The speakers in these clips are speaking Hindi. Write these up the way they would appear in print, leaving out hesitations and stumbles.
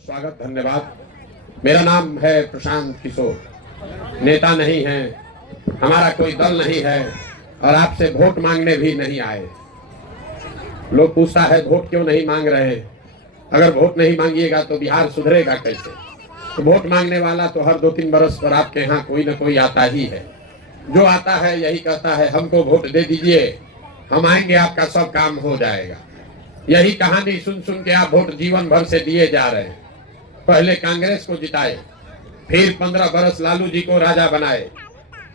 स्वागत, धन्यवाद। मेरा नाम है प्रशांत किशोर, नेता नहीं है, हमारा कोई दल नहीं है और आपसे वोट मांगने भी नहीं आए। लोग पूछता है वोट क्यों नहीं मांग रहे? अगर वोट नहीं मांगिएगा तो बिहार सुधरेगा कैसे? तो वोट मांगने वाला तो हर 2-3 बरस पर आपके यहाँ कोई न कोई आता ही है। जो आता है यही कहता है हमको वोट दे दीजिए, हम आएंगे, आपका सब काम हो जाएगा। यही कहानी सुन सुन के आप वोट जीवन भर से दिए जा रहे हैं। पहले कांग्रेस को जिताए, फिर 15 बरस लालू जी को राजा बनाए,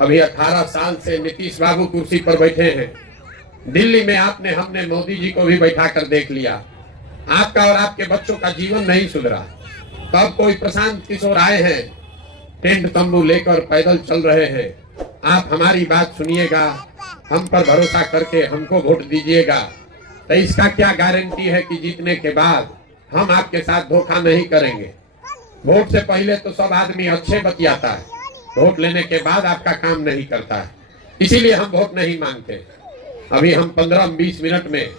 अभी 18 साल से नीतीश बाबू कुर्सी पर बैठे हैं। दिल्ली में हमने मोदी जी को भी बैठा कर देख लिया। आपका और आपके बच्चों का जीवन नहीं सुधरा। तब कोई प्रशांत किशोर आए हैं, टेंट तंबू लेकर पैदल चल रहे हैं। आप हमारी बात सुनिएगा, हम पर भरोसा करके हमको वोट दीजिएगा। तो इसका क्या गारंटी है कि जीतने के बाद हम आपके साथ धोखा नहीं करेंगे? वोट से पहले तो सब आदमी अच्छे बतियाता है, वोट लेने के बाद आपका काम नहीं करता है। इसीलिए हम वोट नहीं मांगते। अभी हम 15-20 मिनट में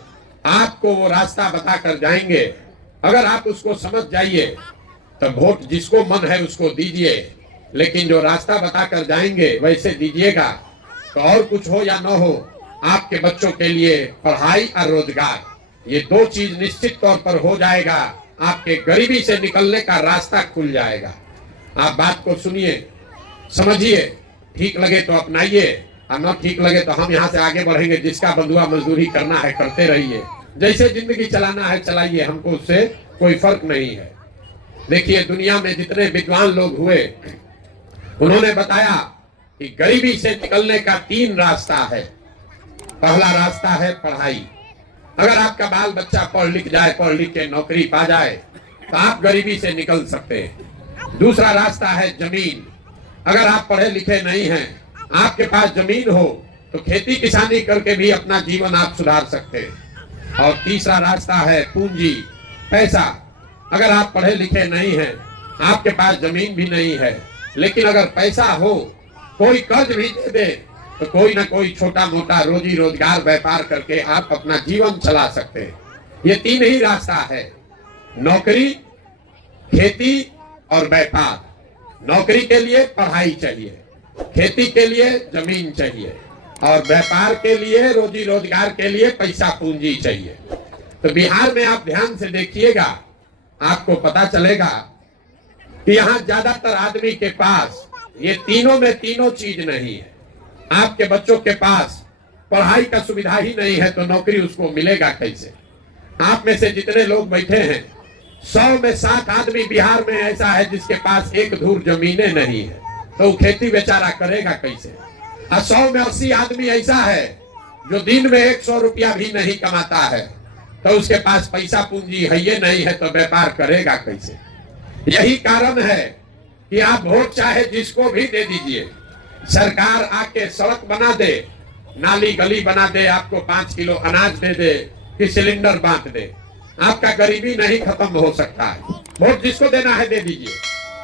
आपको वो रास्ता बता कर जाएंगे। अगर आप उसको समझ जाइए तो वोट जिसको मन है उसको दीजिए, लेकिन जो रास्ता बता कर जाएंगे वैसे दीजिएगा। तो और कुछ हो या न हो, आपके बच्चों के लिए पढ़ाई और रोजगार, ये 2 चीज निश्चित तौर पर हो जाएगा। आपके गरीबी से निकलने का रास्ता खुल जाएगा। आप बात को सुनिए, समझिए, ठीक लगे तो अपनाइए और न ठीक लगे तो हम यहाँ से आगे बढ़ेंगे। जिसका बंधुआ मजदूरी करना है करते रहिए, जैसे जिंदगी चलाना है चलाइए, हमको उससे कोई फर्क नहीं है। देखिए, दुनिया में जितने विद्वान लोग हुए उन्होंने बताया कि गरीबी से निकलने का 3 रास्ता है। पहला रास्ता है पढ़ाई। अगर आपका बाल बच्चा पढ़ लिख जाए, पढ़ लिख के नौकरी पा जाए तो आप गरीबी से निकल सकते हैं। दूसरा रास्ता है जमीन। अगर आप पढ़े लिखे नहीं हैं, आपके पास जमीन हो तो खेती किसानी करके भी अपना जीवन आप सुधार सकते हैं। और तीसरा रास्ता है पूंजी, पैसा। अगर आप पढ़े लिखे नहीं हैं, आपके पास जमीन भी नहीं है, लेकिन अगर पैसा हो, कोई कर्ज भी दे दे तो कोई ना कोई छोटा मोटा रोजी रोजगार व्यापार करके आप अपना जीवन चला सकते हैं। ये 3 ही रास्ता है, नौकरी, खेती और व्यापार। नौकरी के लिए पढ़ाई चाहिए, खेती के लिए जमीन चाहिए और व्यापार के लिए, रोजी रोजगार के लिए पैसा पूंजी चाहिए। तो बिहार में आप ध्यान से देखिएगा, आपको पता चलेगा कि यहाँ ज्यादातर आदमी के पास ये तीनों में तीनों चीज नहीं है। आपके बच्चों के पास पढ़ाई का सुविधा ही नहीं है तो नौकरी उसको मिलेगा कैसे? आप में से जितने लोग बैठे हैं, 100 में 7 आदमी बिहार में ऐसा है जिसके पास 1 धूर जमीनें नहीं है, तो खेती बेचारा करेगा कैसे? और 100 में 80 आदमी ऐसा है जो दिन में 100 रुपया भी नहीं कमाता है, तो उसके पास पैसा पूंजी है ये नहीं है, तो व्यापार करेगा कैसे? यही कारण है कि आप वोट चाहे जिसको भी दे दीजिए, सरकार आके सड़क बना दे, नाली गली बना दे, आपको 5 किलो अनाज दे दे कि सिलेंडर बांट दे, आपका गरीबी नहीं खत्म हो सकता है। वोट जिसको देना है दे दीजिए,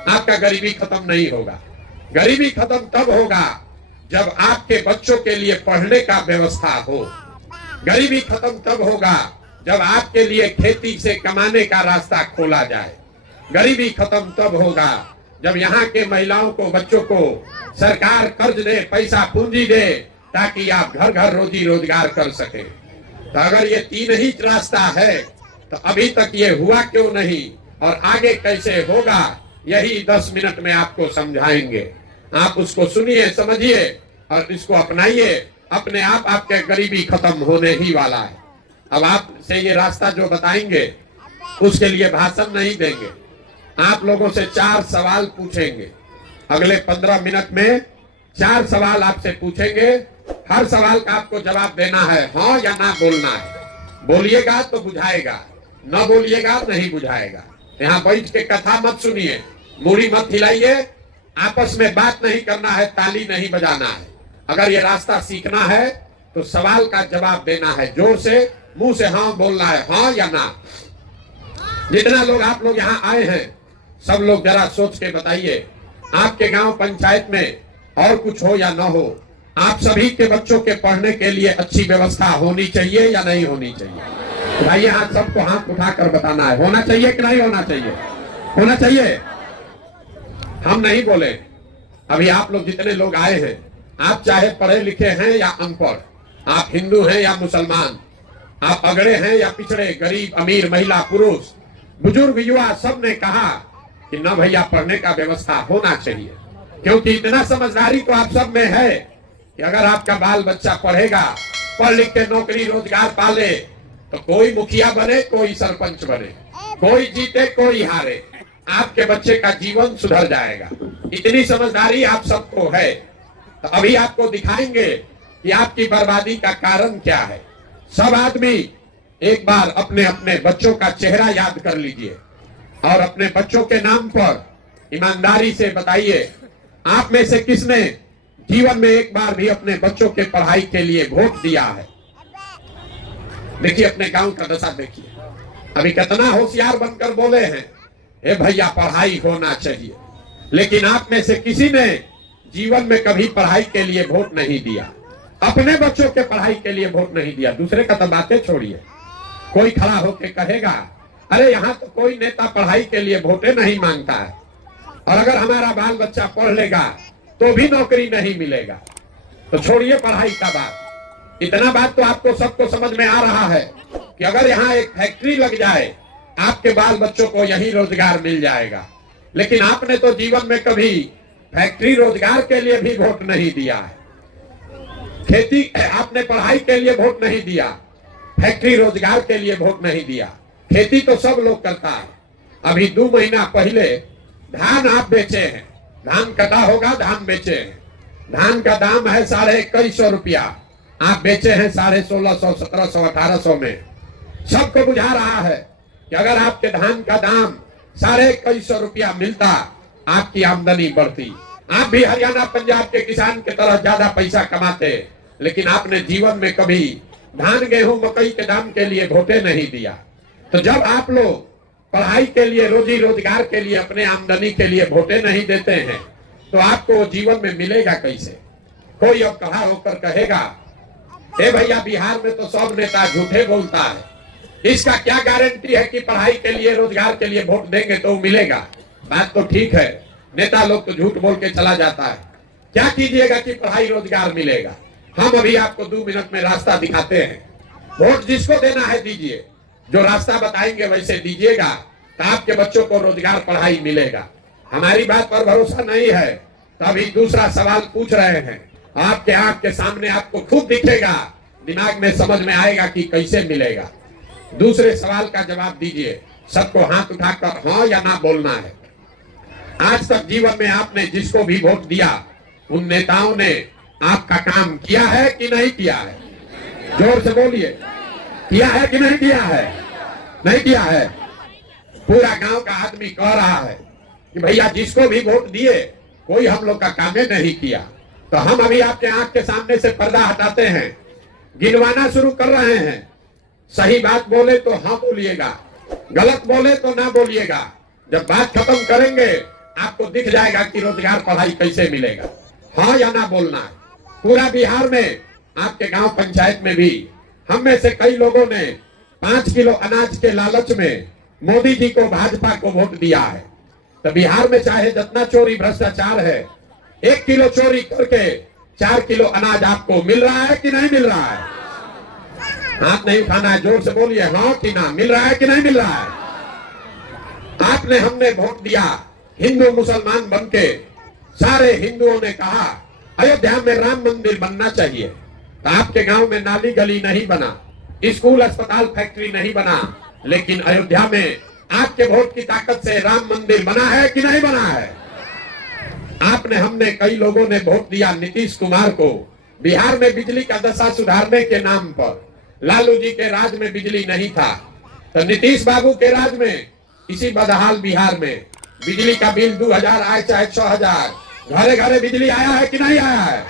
आपका गरीबी खत्म नहीं होगा। गरीबी खत्म तब होगा जब आपके बच्चों के लिए पढ़ने का व्यवस्था हो। गरीबी खत्म तब होगा जब आपके लिए खेती से कमाने का रास्ता खोला जाए। गरीबी खत्म तब होगा जब यहाँ के महिलाओं को, बच्चों को सरकार कर्ज दे, पैसा पूंजी दे, ताकि आप घर घर रोजी रोजगार कर सके। तो अगर ये 3 ही रास्ता है तो अभी तक ये हुआ क्यों नहीं और आगे कैसे होगा, यही 10 मिनट में आपको समझाएंगे। आप उसको सुनिए, समझिए और इसको अपनाइए। अपने आप आपके गरीबी खत्म होने ही वाला है। अब आपसे ये रास्ता जो बताएंगे उसके लिए भाषण नहीं देंगे, आप लोगों से 4 सवाल पूछेंगे। अगले 15 मिनट में 4 सवाल आपसे पूछेंगे। हर सवाल का आपको जवाब देना है, हाँ या ना बोलना है। बोलिएगा तो बुझाएगा, न बोलिएगा नहीं बुझाएगा। यहाँ बैठ के कथा मत सुनिए, मूड़ी मत हिलाइए, आपस में बात नहीं करना है, ताली नहीं बजाना है। अगर ये रास्ता सीखना है तो सवाल का जवाब देना है, जोर से मुंह से हाँ बोलना है, हाँ या ना। जितना लोग आप लोग यहाँ आए हैं, सब लोग जरा सोच के बताइए, आपके गांव पंचायत में और कुछ हो या ना हो, आप सभी के बच्चों के पढ़ने के लिए अच्छी व्यवस्था होनी चाहिए या नहीं होनी चाहिए? भाई हाथ सबको हाथ उठाकर बताना है, होना चाहिए कि नहीं होना चाहिए? होना चाहिए। हम नहीं बोले, अभी आप लोग जितने लोग आए हैं, आप चाहे पढ़े लिखे हैं या अनपढ़, आप हिंदू हैं या मुसलमान, आप अगड़े हैं या पिछड़े, गरीब अमीर, महिला पुरुष, बुजुर्ग युवा, सब ने कहा कि न भैया पढ़ने का व्यवस्था होना चाहिए। क्योंकि इतना समझदारी तो आप सब में है कि अगर आपका बाल बच्चा पढ़ेगा, पढ़ लिख के नौकरी रोजगार पाले, तो कोई मुखिया बने, कोई सरपंच बने, कोई जीते कोई हारे, आपके बच्चे का जीवन सुधर जाएगा। इतनी समझदारी आप सबको है। तो अभी आपको दिखाएंगे कि आपकी बर्बादी का कारण क्या है। सब आदमी एक बार अपने अपने बच्चों का चेहरा याद कर लीजिए और अपने बच्चों के नाम पर ईमानदारी से बताइए, आप में से किसने जीवन में एक बार भी अपने बच्चों के पढ़ाई के लिए वोट दिया है। देखिए अपने गांव का दशा देखिए, अभी कितना होशियार बनकर बोले हैं, ए भैया पढ़ाई होना चाहिए, लेकिन आप में से किसी ने जीवन में कभी पढ़ाई के लिए वोट नहीं दिया, अपने बच्चों के पढ़ाई के लिए वोट नहीं दिया। दूसरे का तो बातें छोड़िए, कोई खड़ा होके कहेगा अरे यहाँ तो कोई नेता पढ़ाई के लिए वोटे नहीं मांगता है, और अगर हमारा बाल बच्चा पढ़ लेगा तो भी नौकरी नहीं मिलेगा। तो छोड़िए पढ़ाई का बात, इतना बात तो आपको सबको समझ में आ रहा है कि अगर यहाँ एक फैक्ट्री लग जाए, आपके बाल बच्चों को यही रोजगार मिल जाएगा। लेकिन आपने तो जीवन में कभी फैक्ट्री रोजगार के लिए भी वोट नहीं दिया है। खेती, आपने पढ़ाई के लिए वोट नहीं दिया, फैक्ट्री रोजगार के लिए वोट नहीं दिया। खेती तो सब लोग करता है। अभी 2 महीना पहले धान आप बेचे हैं, धान कटा होगा, धान बेचे हैं, धान का दाम है 2150 रुपया, आप बेचे हैं 1650, 1700, 1800 में। सबको बुझा रहा है कि अगर आपके धान का दाम 2150 रुपया मिलता, आपकी आमदनी बढ़ती, आप भी हरियाणा पंजाब के किसान की तरह ज्यादा पैसा कमाते। लेकिन आपने जीवन में कभी धान गेहूं मकई के दाम के लिए वोटे नहीं दिया। तो जब आप लोग पढ़ाई के लिए, रोजी रोजगार के लिए, अपने आमदनी के लिए वोटे नहीं देते हैं, तो आपको जीवन में मिलेगा कैसे। कोई अब खड़ा होकर कहेगा ए भैया बिहार में तो सब नेता झूठे बोलता है, इसका क्या गारंटी है कि पढ़ाई के लिए, रोजगार के लिए वोट देंगे तो मिलेगा। बात तो ठीक है, नेता लोग तो झूठ बोल के चला जाता है, क्या कीजिएगा कि पढ़ाई रोजगार मिलेगा। हम अभी आपको 2 मिनट में रास्ता दिखाते हैं। वोट जिसको देना है दीजिए, जो रास्ता बताएंगे वैसे दीजिएगा, तो आपके बच्चों को रोजगार पढ़ाई मिलेगा। हमारी बात पर भरोसा नहीं है तो अभी दूसरा सवाल पूछ रहे हैं, आपके आंख के सामने आपको खुद दिखेगा, दिमाग में समझ में आएगा कि कैसे मिलेगा। दूसरे सवाल का जवाब दीजिए, सबको हाथ उठाकर हाँ या ना बोलना है। आज तक जीवन में आपने जिसको भी वोट दिया, उन नेताओं ने आपका काम किया है कि नहीं किया है? जोर से बोलिए, किया है कि नहीं किया है? नहीं किया है। पूरा गांव का आदमी कह रहा है कि भैया जिसको भी वोट दिए कोई हम लोग का काम नहीं किया। तो हम अभी आपके आंख के सामने से पर्दा हटाते हैं, गिनवाना शुरू कर रहे हैं। सही बात बोले तो हाँ बोलिएगा, गलत बोले तो ना बोलिएगा। जब बात खत्म करेंगे आपको दिख जाएगा कि रोजगार पढ़ाई कैसे मिलेगा। हाँ या ना बोलना है। पूरा बिहार में, आपके गांव पंचायत में भी हम में से कई लोगों ने 5 किलो अनाज के लालच में मोदी जी को, भाजपा को वोट दिया है। तो बिहार में चाहे जितना चोरी भ्रष्टाचार है, 1 किलो चोरी करके 4 किलो अनाज आपको मिल रहा है कि नहीं मिल रहा है? हाथ नहीं उठाना है, जोर से बोलिए हाँ कि ना, मिल रहा है कि नहीं मिल रहा है? आपने, हमने वोट दिया, हिंदू मुसलमान बनके सारे हिंदुओं ने कहा अयोध्या में राम मंदिर बनना चाहिए। तो आपके गांव में नाली गली नहीं बना, स्कूल अस्पताल फैक्ट्री नहीं बना, लेकिन अयोध्या में आपके वोट की ताकत से राम मंदिर बना है कि नहीं बना है? आपने, हमने, कई लोगों ने वोट दिया नीतीश कुमार को। बिहार में बिजली का दशा सुधारने के नाम पर, लालू जी के राज में बिजली नहीं था, तो नीतीश बाबू के राज में इसी बदहाल बिहार में बिजली का बिल 2000 आए चाहे 6000, घरे घरे बिजली आया है कि नहीं आया है?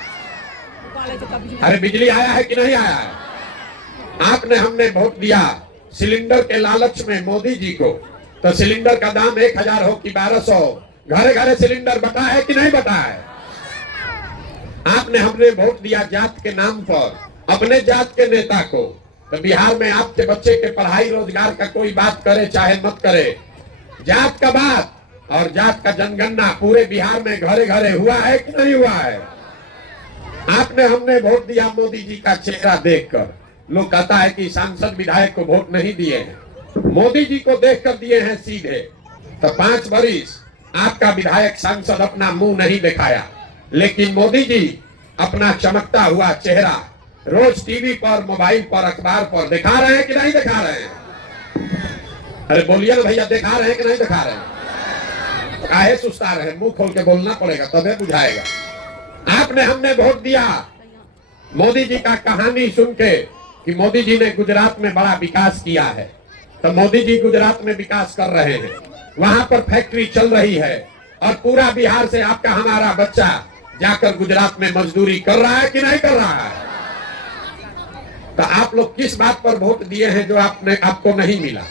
अरे बिजली आया है कि नहीं आया है? आपने, हमने वोट दिया सिलेंडर के लालच में मोदी जी को, तो सिलेंडर का दाम 1000 हो कि 1200, घरे घरे सिलेंडर बटा है कि नहीं बटा है? आपने, हमने वोट दिया जात के नाम पर अपने जात के नेता को। तो बिहार में आपके बच्चे के पढ़ाई रोजगार का कोई बात करे चाहे मत करे, जात का बात और जात का जनगणना पूरे बिहार में घरे घरे हुआ है कि नहीं हुआ है? आपने हमने वोट दिया मोदी जी का चेहरा देखकर। लोग कहता है कि सांसद विधायक को वोट नहीं दिए हैं, मोदी जी को देखकर दिए हैं सीधे। तो 5 वर्ष आपका विधायक सांसद अपना मुंह नहीं दिखाया, लेकिन मोदी जी अपना चमकता हुआ चेहरा रोज टीवी पर, मोबाइल पर, अखबार पर दिखा रहे हैं कि नहीं दिखा रहे हैं? अरे बोलिए ना भैया, दिखा रहे हैं कि नहीं दिखा रहे हैं? काहे सुस्ता रहे, मुंह खोल के बोलना पड़ेगा तभी बुझाएगा। आपने हमने वोट दिया मोदी जी का कहानी सुन के कि मोदी जी ने गुजरात में बड़ा विकास किया है। तो मोदी जी गुजरात में विकास कर रहे हैं, वहां पर फैक्ट्री चल रही है और पूरा बिहार से आपका हमारा बच्चा जाकर गुजरात में मजदूरी कर रहा है कि नहीं कर रहा है? तो आप लोग किस बात पर वोट दिए हैं जो आपको नहीं मिला?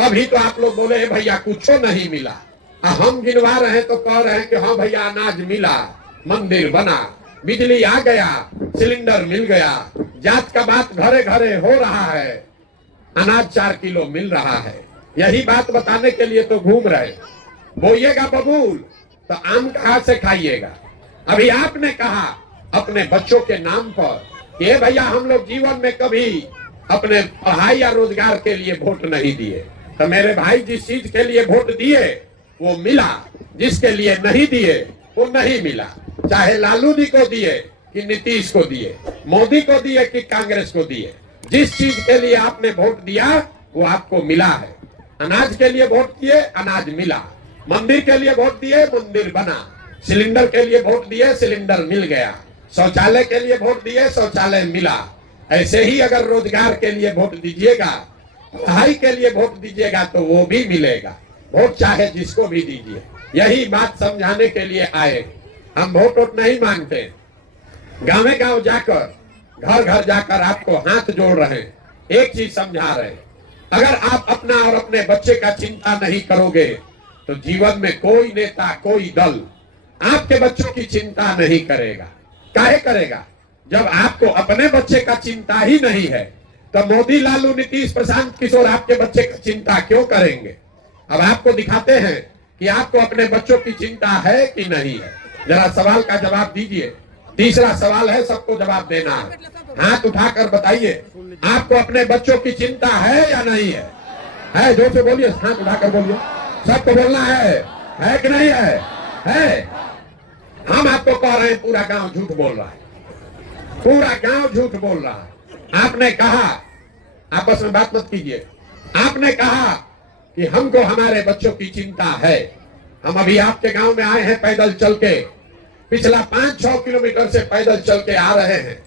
अभी तो आप लोग बोले भैया कुछ नहीं मिला, हम गिनवा रहे हैं तो कह रहे हैं कि हाँ भैया अनाज मिला, मंदिर बना, बिजली आ गया, सिलेंडर मिल गया, जात का बात घरे घरे हो रहा है, अनाज 4 किलो मिल रहा है। यही बात बताने के लिए तो घूम रहे। बोइएगा बबूल तो आम कहाँ से खाइएगा? अभी आपने कहा अपने बच्चों के नाम पर कि भैया हम लोग जीवन में कभी अपने पढ़ाई या रोजगार के लिए वोट नहीं दिए। तो मेरे भाई, जिस चीज के लिए वोट दिए वो मिला, जिसके लिए नहीं दिए वो नहीं मिला। चाहे लालू जी को दिए कि नीतीश को दिए, मोदी को दिए कि कांग्रेस को दिए, जिस चीज के लिए आपने वोट दिया वो आपको मिला है। अनाज के लिए वोट दिए, अनाज मिला। मंदिर के लिए वोट दिए, मंदिर बना। सिलेंडर के लिए वोट दिए, सिलेंडर मिल गया। शौचालय के लिए वोट दिए, शौचालय मिला। ऐसे ही अगर रोजगार के लिए वोट दीजिएगा, पढ़ाई के लिए वोट दीजिएगा तो वो भी मिलेगा। वोट चाहे जिसको भी दीजिए। यही बात समझाने के लिए आए। हम वोट नहीं मांगते, गाँव गाँव जाकर, घर घर जाकर आपको हाथ जोड़ रहे हैं, एक चीज समझा रहे हैं। अगर आप अपना और अपने बच्चे का चिंता नहीं करोगे तो जीवन में कोई नेता, कोई दल आपके बच्चों की चिंता नहीं करेगा। काहे करेगा? जब आपको अपने बच्चे का चिंता ही नहीं है तो मोदी, लालू, नीतीश, प्रशांत किशोर आपके बच्चे की चिंता क्यों करेंगे? अब आपको दिखाते हैं कि आपको अपने बच्चों की चिंता है कि नहीं है। जरा सवाल का जवाब दीजिए। तीसरा सवाल है, सबको जवाब देना है। हाथ उठाकर बताइए, आपको अपने बच्चों की चिंता है या नहीं है? है, जोर से बोलिए, हाथ उठाकर बोलिए। सबको बोलना है कि नहीं है? है। हम आपको कह रहे हैं पूरा गांव झूठ बोल रहा है, पूरा गांव झूठ बोल रहा है। आपने कहा, आपस में बात मत कीजिए, आपने कहा कि हमको हमारे बच्चों की चिंता है। हम अभी आपके गांव में आए हैं पैदल चल के, पिछला 5-6 किलोमीटर से पैदल चल के आ रहे हैं।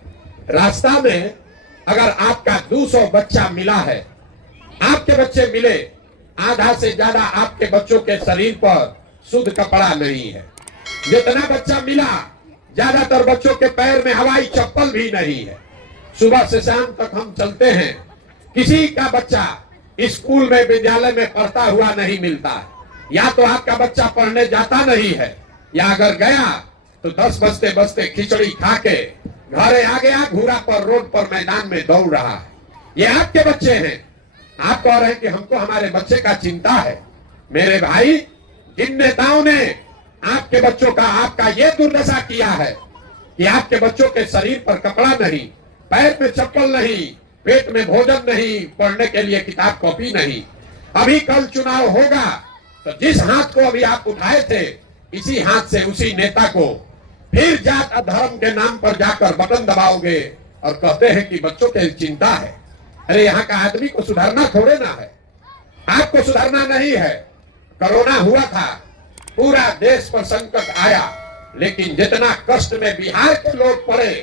रास्ता में अगर आपका 200 बच्चा मिला है, आपके बच्चे मिले, आधा से ज्यादा आपके बच्चों के शरीर पर शुद्ध कपड़ा नहीं है। जितना बच्चा मिला, ज्यादातर बच्चों के पैर में हवाई चप्पल भी नहीं है। सुबह से शाम तक हम चलते हैं, किसी का बच्चा स्कूल में, विद्यालय में पढ़ता हुआ नहीं मिलता। या तो आपका बच्चा पढ़ने जाता नहीं है, या अगर गया तो 10 बजते बजते खिचड़ी खा के घरे आ गया, घूरा पर, रोड पर, मैदान में दौड़ रहा है। ये आपके बच्चे हैं। आप कह रहे हैं कि हमको हमारे बच्चे का चिंता है। मेरे भाई, जिन नेताओं ने आपके बच्चों का, आपका ये दुर्दशा किया है कि आपके बच्चों के शरीर पर कपड़ा नहीं, पैर में चप्पल नहीं, पेट में भोजन नहीं, पढ़ने के लिए किताब कॉपी नहीं। अभी कल चुनाव होगा तो जिस हाथ को अभी आप उठाए थे, इसी हाथ से उसी नेता को फिर जात अधर्म के नाम पर जाकर बटन दबाओगे और कहते हैं कि बच्चों की चिंता है। अरे यहाँ का आदमी को सुधारना थोड़े ना है, आपको सुधारना नहीं है। कोरोना हुआ था, पूरा देश पर संकट आया, लेकिन जितना कष्ट में बिहार के लोग पड़े,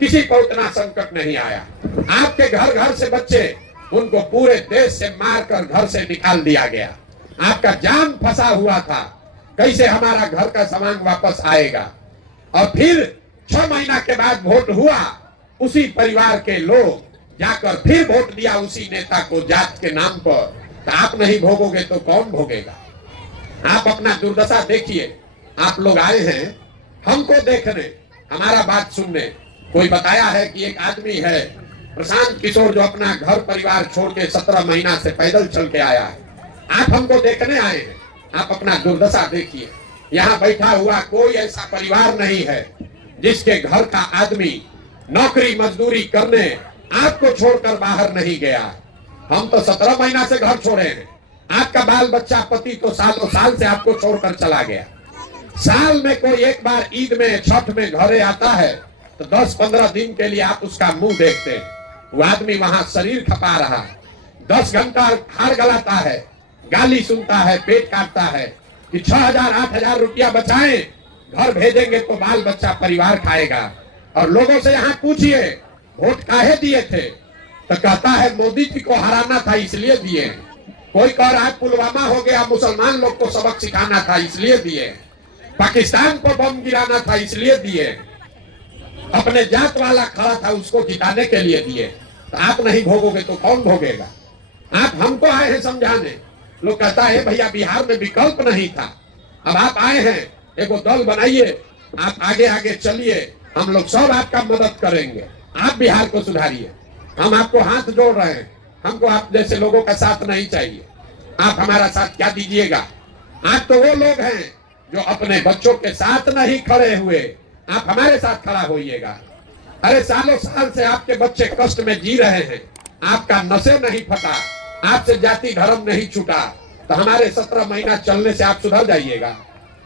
किसी को उतना संकट नहीं आया। आपके घर घर से बच्चे, उनको पूरे देश से मारकर घर से निकाल दिया गया। आपका जान फंसा हुआ था, कैसे हमारा घर का सामान वापस आएगा। और फिर 6 महीना के बाद वोट हुआ, उसी परिवार के लोग जाकर फिर वोट दिया उसी नेता को जात के नाम पर। तो आप नहीं भोगोगे तो कौन भोगेगा? आप अपना दुर्दशा देखिए। आप लोग आए हैं हमको देखने, हमारा बात सुनने। कोई बताया है कि एक आदमी है प्रशांत किशोर, जो अपना घर परिवार छोड़ के 17 महीना से पैदल चल के आया है। आप हमको देखने आए हैं, आप अपना दुर्दशा देखिए। यहाँ बैठा हुआ कोई ऐसा परिवार नहीं है जिसके घर का आदमी नौकरी मजदूरी करने आपको छोड़कर बाहर नहीं गया। हम तो 17 महीना से घर छोड़े हैं। आपका बाल बच्चा पति तो सालों साल से आपको छोड़कर चला गया। साल में कोई एक बार ईद में छठ में घरे आता है तो 10-15 दिन के लिए आप उसका मुंह देखते हैं। वो आदमी वहां शरीर खपा रहा है, 10 घंटा हार गलाता है, गाली सुनता है, पेट काटता है कि 6,000-8,000 रुपया बचाएं, घर भेजेंगे तो बाल बच्चा परिवार खाएगा। और लोगों से यहाँ पूछिए वोट काहे दिए थे तो कहता है मोदी जी को हराना था इसलिए दिए। कोई कह रहा है पुलवामा हो गया, मुसलमान लोग को सबक सिखाना था इसलिए दिए। पाकिस्तान को बम गिराना था इसलिए दिए। अपने जात वाला खड़ा था उसको जिताने के लिए दिए। तो आप नहीं भोगोगे तो कौन भोगेगा? आप हमको आए हैं समझाने। लोग कहता है भैया बिहार में विकल्प नहीं था, अब आप आए हैं, एगो दल बनाइए, आप आगे आगे चलिए, हम लोग सब आपका मदद करेंगे, आप बिहार को सुधारिए। हम आपको हाथ जोड़ रहे हैं, हमको आप जैसे लोगों का साथ नहीं चाहिए। आप हमारा साथ क्या दीजिएगा? आप तो वो लोग हैं जो अपने बच्चों के साथ नहीं खड़े हुए, आप हमारे साथ खड़ा होइएगा। अरे सालों साल से आपके बच्चे कष्ट में जी रहे हैं, आपका नशे नहीं फटा, आपसे जाति धर्म नहीं छूटा, तो हमारे 17 महीना चलने से आप सुधर जाइएगा?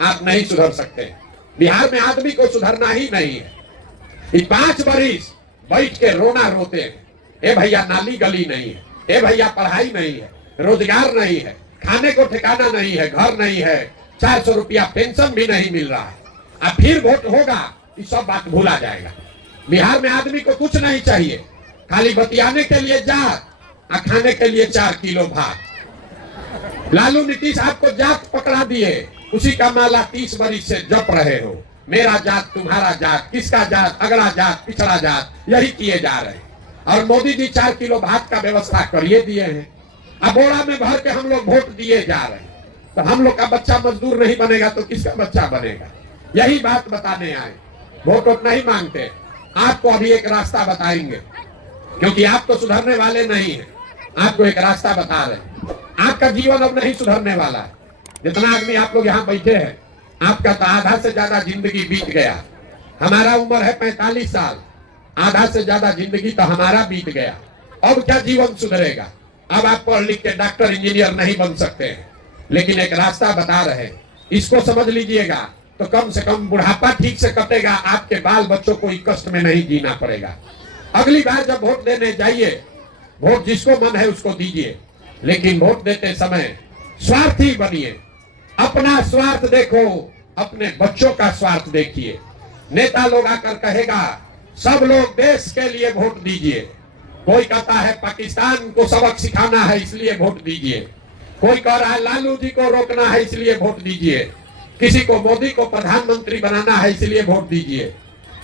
आप नहीं सुधर सकते। बिहार में आदमी को सुधरना ही नहीं है। 5 बरिस बैठ के रोना रोते हैं, ए भैया नाली गली नहीं है, ए भैया पढ़ाई नहीं है, रोजगार नहीं है, खाने को ठिकाना नहीं है, घर नहीं है, 400 रुपया पेंशन भी नहीं मिल रहा है। अब फिर वोट होगा, ये सब बात भूला जाएगा। बिहार में आदमी को कुछ नहीं चाहिए, खाली बतियाने के लिए जात और खाने के लिए 4 किलो भात। लालू नीतीश आपको जात पकड़ा दिए, उसी का माला 30 बरिस से जप रहे हो। मेरा जात, तुम्हारा जात, किसका जात, अगला जात, पिछड़ा जात, यही किए जा रहे हैं। और मोदी जी 4 किलो भात का व्यवस्था करिए दिए हैं। अब बोरा में भर के हम लोग वोट दिए जा रहे हैं, तो हम लोग का बच्चा मजदूर नहीं बनेगा तो किसका बच्चा बनेगा? यही बात बताने आए। वोट वोट नहीं मांगते, आपको अभी एक रास्ता बताएंगे, क्योंकि आप तो सुधरने वाले नहीं हैं। आपको एक रास्ता बता रहे हैं। आपका जीवन अब नहीं सुधरने वाला है। जितना आदमी आप लोग यहाँ बैठे हैं, आपका तो आधा से ज्यादा जिंदगी बीत गया। हमारा उम्र है 45 साल, आधा से ज्यादा जिंदगी तो हमारा बीत गया। अब क्या जीवन सुधरेगा? अब आप पढ़ लिख के डॉक्टर इंजीनियर नहीं बन सकते हैं, लेकिन एक रास्ता बता रहे हैं, इसको समझ लीजिएगा तो कम से कम बुढ़ापा ठीक से कटेगा, आपके बाल बच्चों को कष्ट में नहीं जीना पड़ेगा। अगली बार जब वोट देने जाइए, वोट जिसको मन है उसको दीजिए, लेकिन वोट देते समय स्वार्थी बनिए। अपना स्वार्थ देखो, अपने बच्चों का स्वार्थ देखिए। नेता लोग आकर कहेगा सब लोग देश के लिए वोट दीजिए, कोई कहता है पाकिस्तान को सबक सिखाना है इसलिए वोट दीजिए, कोई कह रहा है लालू जी को रोकना है इसलिए वोट दीजिए, किसी को मोदी को प्रधानमंत्री बनाना है इसलिए वोट दीजिए,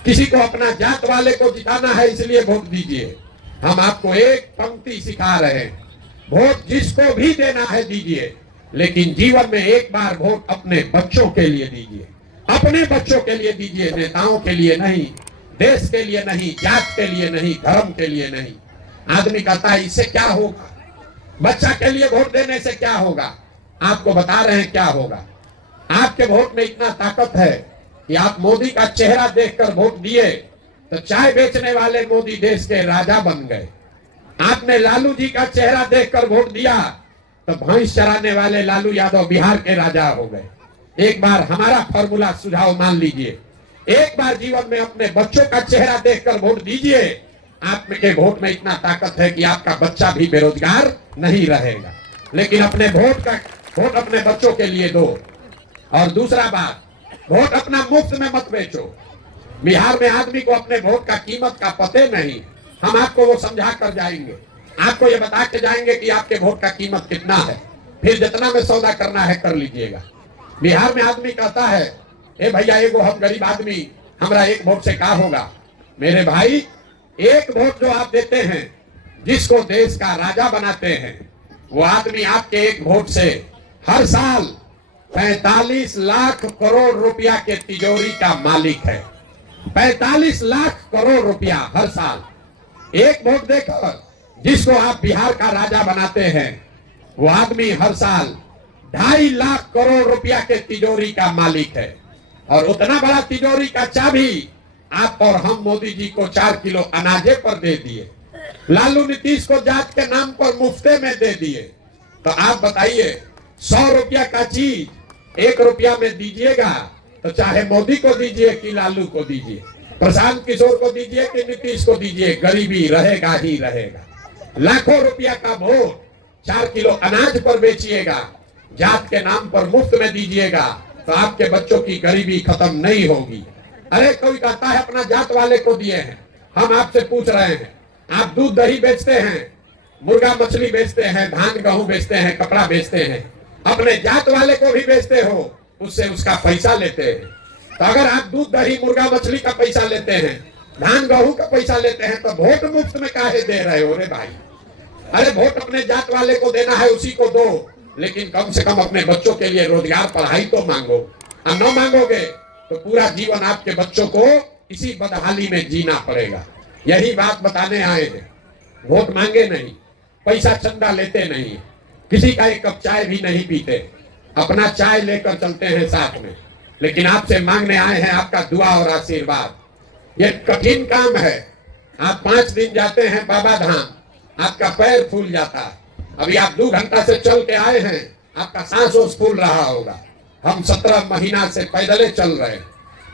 किसी को अपना जात वाले को जिताना है इसलिए वोट दीजिए। हम आपको एक पंक्ति सिखा रहे हैं, वोट जिसको भी देना है दीजिए, लेकिन जीवन में एक बार वोट अपने बच्चों के लिए दीजिए। अपने बच्चों के लिए दीजिए, नेताओं के लिए नहीं, देश के लिए नहीं, जात के लिए नहीं, धर्म के लिए नहीं। आदमी कहता है इससे क्या होगा, बच्चा के लिए वोट देने से क्या होगा? आपको बता रहे हैं क्या होगा। आपके वोट में इतना ताकत है कि आप मोदी का चेहरा देखकर वोट दिए तो चाय बेचने वाले मोदी देश के राजा बन गए। आपने लालू जी का चेहरा देखकर वोट दिया तो भैंस चराने वाले लालू यादव बिहार के राजा हो गए। एक बार हमारा फॉर्मूला सुझाव मान लीजिए, एक बार जीवन में अपने बच्चों का चेहरा देखकर वोट दीजिए। आपके वोट में इतना ताकत है कि आपका बच्चा भी बेरोजगार नहीं रहेगा। लेकिन अपने वोट अपने बच्चों के लिए दो। और दूसरा बात, वोट अपना मुफ्त में मत बेचो। बिहार में आदमी को अपने वोट का कीमत का पते नहीं। हम आपको वो समझा कर जाएंगे, आपको ये बता के जाएंगे कि आपके वोट का कीमत कितना है, फिर जितना में सौदा करना है कर लीजिएगा। बिहार में आदमी कहता है ए भैया एगो हम गरीब आदमी, हमारा एक वोट से क्या होगा? मेरे भाई, एक वोट जो आप देते हैं, जिसको देश का राजा बनाते हैं, वो आदमी आपके एक वोट से हर साल 45 लाख करोड़ रुपया के तिजोरी का मालिक है। 45 लाख करोड़ रुपया हर साल। एक वोट देकर जिसको आप बिहार का राजा बनाते हैं, वो आदमी हर साल 2.5 लाख करोड़ रुपया के तिजोरी का मालिक है। और उतना बड़ा तिजोरी का चाबी आप और हम मोदी जी को 4 किलो अनाजे पर दे दिए, लालू नीतीश को जात के नाम पर मुफ्ते में दे दिए। तो आप बताइए 100 रुपया का चीज 1 रुपया में दीजिएगा तो चाहे मोदी को दीजिए कि लालू को दीजिए, प्रशांत किशोर को दीजिए कि नीतीश को दीजिए, गरीबी रहेगा ही रहेगा। लाखों रुपया का वोट 4 किलो अनाज पर बेचिएगा, जात के नाम पर मुफ्त में दीजिएगा तो आपके बच्चों की गरीबी खत्म नहीं होगी। अरे कोई कहता है अपना जात वाले को दिए हैं, हम आपसे पूछ रहे हैं, आप दूध दही बेचते हैं, मुर्गा मछली बेचते हैं, धान गेहूं बेचते हैं, कपड़ा बेचते हैं, अपने जात वाले को भी बेचते हो, उससे उसका पैसा लेते हैं। तो अगर आप दूध दही मुर्गा मछली का पैसा लेते हैं, धान गेहूं का पैसा लेते हैं, तो वोट मुफ्त में काहे दे रहे हो रे भाई? अरे वोट अपने जात वाले को देना है उसी को दो, लेकिन कम से कम अपने बच्चों के लिए रोजगार पढ़ाई तो मांगो। और न मांगोगे तो पूरा जीवन आपके बच्चों को इसी बदहाली में जीना पड़ेगा। यही बात बताने आए हैं। वोट मांगे नहीं, पैसा चंदा लेते नहीं, किसी का एक कप चाय भी नहीं पीते, अपना चाय लेकर चलते हैं साथ में, लेकिन आपसे मांगने आए हैं आपका दुआ और आशीर्वाद। ये कठिन काम है। आप 5 दिन जाते हैं बाबा धाम, आपका पैर फूल जाता है। अभी आप 2 घंटा से चल के आए हैं, आपका सांस ओस फूल रहा होगा। हम 17 महीना से पैदले चल रहे हैं,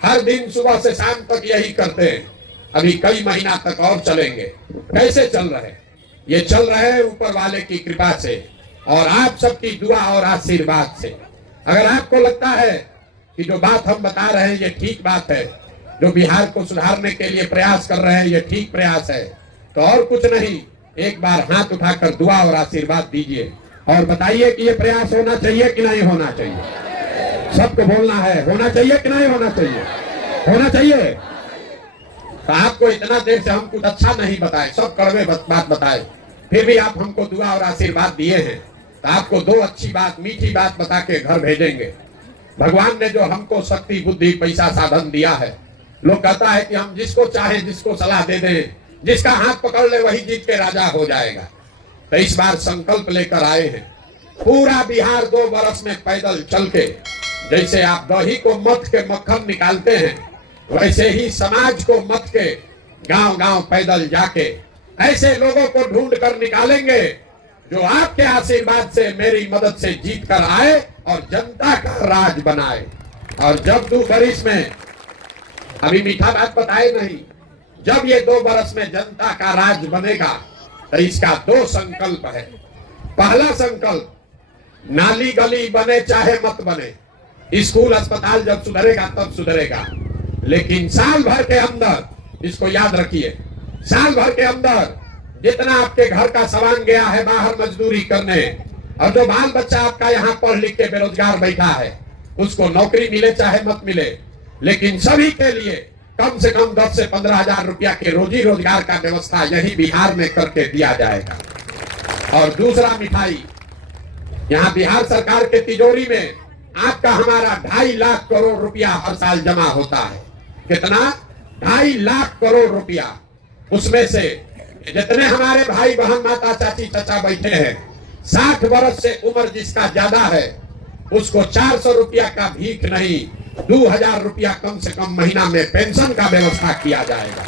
हर दिन सुबह से शाम तक यही करते हैं। अभी कई महीना तक और चलेंगे। कैसे चल रहे? ये चल रहे हैं ऊपर वाले की कृपा से और आप सबकी दुआ और आशीर्वाद से। अगर आपको लगता है कि जो बात हम बता रहे हैं ये ठीक बात है, जो बिहार को सुधारने के लिए प्रयास कर रहे हैं ये ठीक प्रयास है, तो और कुछ नहीं, एक बार हाथ उठाकर दुआ और आशीर्वाद दीजिए और बताइए कि ये प्रयास होना चाहिए कि नहीं होना चाहिए। सबको बोलना है, होना चाहिए कि नहीं होना चाहिए? होना चाहिए। तो आपको इतना देर से हम कुछ अच्छा नहीं बताए, सब कड़वे बात बताए, फिर भी आप हमको दुआ और आशीर्वाद दिए हैं, तो आपको 2 अच्छी बात, मीठी बात बता के घर भेजेंगे। भगवान ने जो हमको शक्ति बुद्धि पैसा साधन दिया है, लोग कहता है कि हम जिसको चाहे जिसको सलाह दे दें, जिसका हाथ पकड़ ले वही जीत के राजा हो जाएगा। तो इस बार संकल्प लेकर आए हैं, पूरा बिहार 2 बरस में पैदल चल के, जैसे आप दही को मथ के मक्खन निकालते हैं, वैसे ही समाज को मथ के गांव गांव पैदल जाके ऐसे लोगों को ढूंढ कर निकालेंगे जो आपके आशीर्वाद से, मेरी मदद से जीत कर आए और जनता का राज बनाए। और जब 2 बरिस में, अभी मीठा बात बताए नहीं, जब ये 2 बरस में जनता का राज बनेगा तो इसका 2 संकल्प है। पहला संकल्प, नाली गली बने चाहे मत बने, स्कूल अस्पताल जब सुधरेगा तब सुधरेगा, लेकिन साल भर के अंदर, इसको याद रखिए, साल भर के अंदर जितना आपके घर का सामान गया है बाहर मजदूरी करने, और जो बाल बच्चा आपका यहाँ पढ़ लिख के बेरोजगार बैठा है, उसको नौकरी मिले चाहे मत मिले, लेकिन सभी के लिए कम से कम 10 से 15 हजार रुपया के रोजी रोजगार का व्यवस्था यही बिहार में करके दिया जाएगा। और दूसरा मिठाई, यहाँ बिहार सरकार के तिजोरी में आपका हमारा 2.5 लाख करोड़ रुपया हर साल जमा होता है। कितना? 2.5 लाख करोड़ रुपया। उसमें से जितने हमारे भाई बहन माता चाची चाचा बैठे हैं, 60 वर्ष से उम्र जिसका ज्यादा है, उसको 400 रुपया का भीख नहीं, 2000 रुपया कम से कम महीना में पेंशन का व्यवस्था किया जाएगा।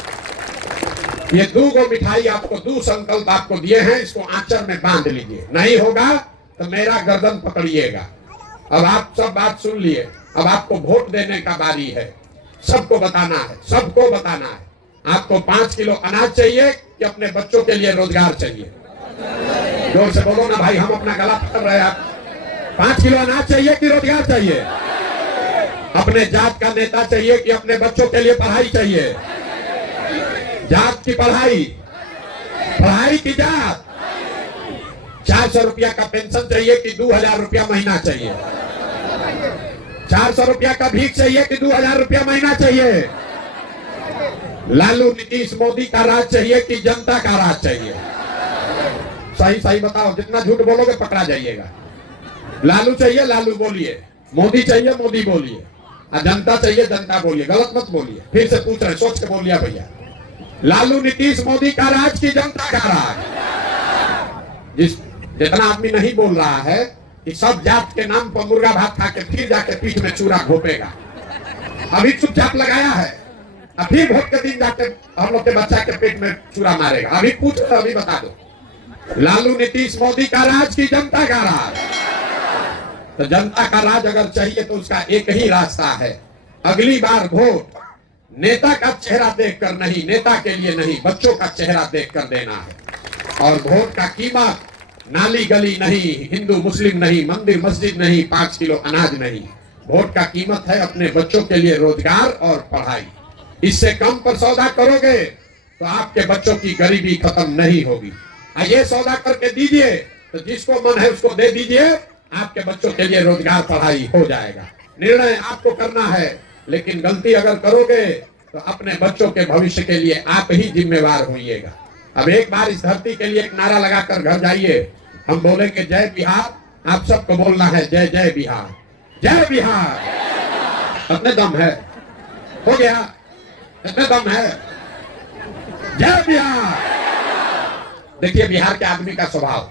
ये 2 गो मिठाई आपको, 2 संकल्प आपको दिए हैं, इसको आंचल में बांध लीजिए। नहीं होगा तो मेरा गर्दन पकड़िएगा। अब आप सब बात सुन लिए, अब आपको वोट देने का बारी है। सबको बताना है, सबको बताना है। आपको 5 किलो अनाज चाहिए कि अपने बच्चों के लिए रोजगार चाहिए? जोर से बोलो ना भाई, हम अपना गला पकड़ रहे हैं। आप 5 किलो अनाज चाहिए कि रोजगार चाहिए? अपने जात का नेता चाहिए कि अपने बच्चों के लिए पढ़ाई चाहिए? जात की पढ़ाई, पढ़ाई की जात। 400 रुपया का पेंशन चाहिए कि 2000 रुपया महीना चाहिए? 400 रुपया का भीख चाहिए कि 2000 रुपया महीना चाहिए? लालू नीतीश मोदी का राज चाहिए कि जनता का राज चाहिए? सही सही बताओ, जितना झूठ बोलोगे पकड़ा जाइएगा। लालू चाहिए लालू बोलिए, मोदी चाहिए मोदी बोलिए, और जनता चाहिए जनता बोलिए। गलत मत बोलिए, फिर से पूछ रहे, सोच के बोलिए भैया। लालू नीतीश मोदी का राज की जनता का राज? जितना आदमी नहीं बोल रहा है कि सब जात के नाम पर मुर्गा भात खा के फिर जाके पीठ में चूरा घोपेगा। अभी चुपचाप लगाया है, अभी वोट के दिन जाके हम लोग के बच्चा के पेट में चूरा मारेगा। अभी पूछ लो, अभी बता दो, लालू नीतीश मोदी का राज की जनता का राज? तो जनता का राज अगर चाहिए तो उसका एक ही रास्ता है, अगली बार वोट नेता का चेहरा देखकर नहीं, नेता के लिए नहीं, बच्चों का चेहरा देखकर देना है। और वोट का कीमत नाली गली नहीं, हिंदू मुस्लिम नहीं, मंदिर मस्जिद नहीं, 5 किलो अनाज नहीं। वोट का कीमत है अपने बच्चों के लिए रोजगार और पढ़ाई। इससे कम पर सौदा करोगे तो आपके बच्चों की गरीबी खत्म नहीं होगी। ये सौदा करके दीजिए तो जिसको मन है उसको दे दीजिए, आपके बच्चों के लिए रोजगार पढ़ाई हो जाएगा। निर्णय आपको करना है, लेकिन गलती अगर करोगे तो अपने बच्चों के भविष्य के लिए आप ही जिम्मेवार होइएगा। अब एक बार इस धरती के लिए एक नारा लगाकर घर जाइए। हम बोलेंगे जय बिहार, आप सबको बोलना है जय जय बिहार, जय बिहार। अपने दम है, हो गया, अपने दम है, जय बिहार। देखिए बिहार के आदमी का स्वभाव,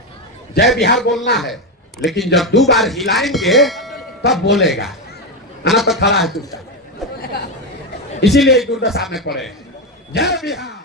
जय बिहार बोलना है, लेकिन जब 2 बार हिलाएंगे तब बोलेगा, ना तो खड़ा है चुपचाप। इसीलिए दुर्दशा में पड़े। जय बिहार।